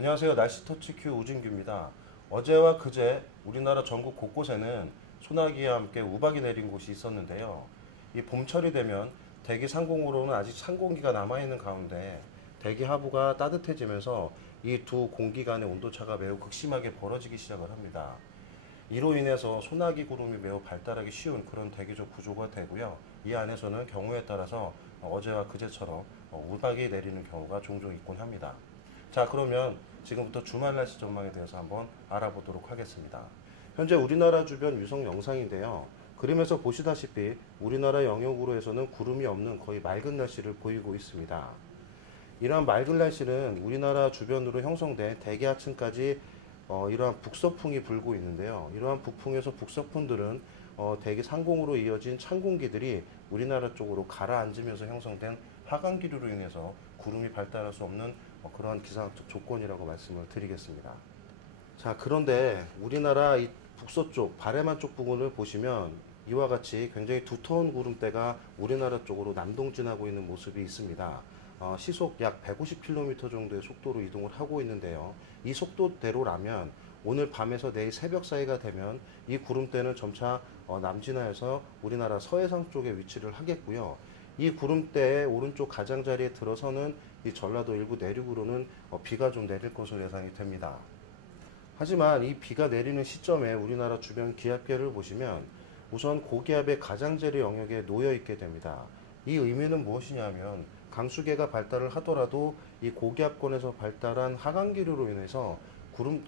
안녕하세요. 날씨 터치 큐 우진규입니다. 어제와 그제 우리나라 전국 곳곳에는 소나기와 함께 우박이 내린 곳이 있었는데요. 이 봄철이 되면 대기 상공으로는 아직 찬 공기가 남아있는 가운데 대기 하부가 따뜻해지면서 이 두 공기 간의 온도차가 매우 극심하게 벌어지기 시작을 합니다. 이로 인해서 소나기 구름이 매우 발달하기 쉬운 그런 대기적 구조가 되고요. 이 안에서는 경우에 따라서 어제와 그제처럼 우박이 내리는 경우가 종종 있곤 합니다. 자, 그러면 지금부터 주말 날씨 전망에 대해서 한번 알아보도록 하겠습니다. 현재 우리나라 주변 위성 영상인데요. 그림에서 보시다시피 우리나라 영역으로 해서는 구름이 없는 거의 맑은 날씨를 보이고 있습니다. 이러한 맑은 날씨는 우리나라 주변으로 형성된 대기하층까지 이러한 북서풍이 불고 있는데요. 이러한 북풍에서 북서풍들은 대기 상공으로 이어진 찬 공기들이 우리나라 쪽으로 가라앉으면서 형성된 하강기류로 인해서 구름이 발달할 수 없는 그러한 기상학적 조건이라고 말씀을 드리겠습니다. 자, 그런데 우리나라 이 북서쪽, 바레만 쪽 부분을 보시면 이와 같이 굉장히 두터운 구름대가 우리나라 쪽으로 남동진하고 있는 모습이 있습니다. 시속 약 150km 정도의 속도로 이동을 하고 있는데요. 이 속도대로라면 오늘 밤에서 내일 새벽 사이가 되면 이 구름대는 점차 남진하여서 우리나라 서해상 쪽에 위치를 하겠고요. 이 구름대의 오른쪽 가장자리에 들어서는 이 전라도 일부 내륙으로는 비가 좀 내릴 것으로 예상이 됩니다. 하지만 이 비가 내리는 시점에 우리나라 주변 기압계를 보시면 우선 고기압의 가장자리 영역에 놓여 있게 됩니다. 이 의미는 무엇이냐면 강수계가 발달을 하더라도 이 고기압권에서 발달한 하강기류로 인해서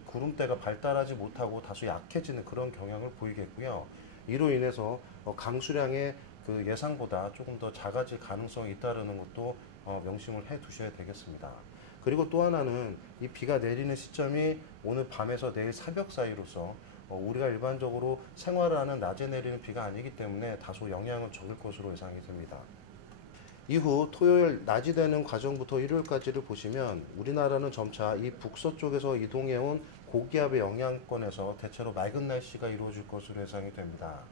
구름대가 발달하지 못하고 다소 약해지는 그런 경향을 보이겠고요. 이로 인해서 강수량의 그 예상보다 조금 더 작아질 가능성이 있다는 것도 명심을 해 두셔야 되겠습니다. 그리고 또 하나는 이 비가 내리는 시점이 오늘 밤에서 내일 새벽 사이로서 우리가 일반적으로 생활하는 낮에 내리는 비가 아니기 때문에 다소 영향은 적을 것으로 예상이 됩니다. 이후 토요일 낮이 되는 과정부터 일요일까지를 보시면 우리나라는 점차 이 북서쪽에서 이동해온 고기압의 영향권에서 대체로 맑은 날씨가 이루어질 것으로 예상이 됩니다.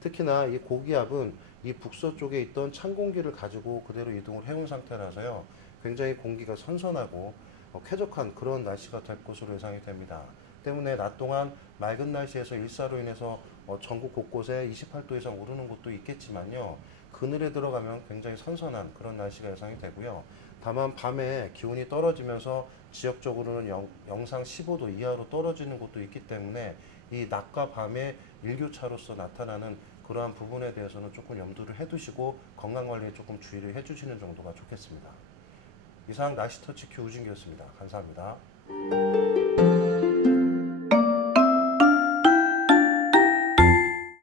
특히나 이 고기압은 이 북서쪽에 있던 찬 공기를 가지고 그대로 이동을 해온 상태라서요. 굉장히 공기가 선선하고 쾌적한 그런 날씨가 될 것으로 예상이 됩니다. 때문에 낮 동안 맑은 날씨에서 일사로 인해서 전국 곳곳에 28도 이상 오르는 곳도 있겠지만요. 그늘에 들어가면 굉장히 선선한 그런 날씨가 예상이 되고요. 다만 밤에 기온이 떨어지면서 지역적으로는 영상 15도 이하로 떨어지는 곳도 있기 때문에 이 낮과 밤의 일교차로서 나타나는 그러한 부분에 대해서는 조금 염두를 해두시고 건강관리에 조금 주의를 해주시는 정도가 좋겠습니다. 이상 날씨 터치 큐 우진규였습니다. 감사합니다.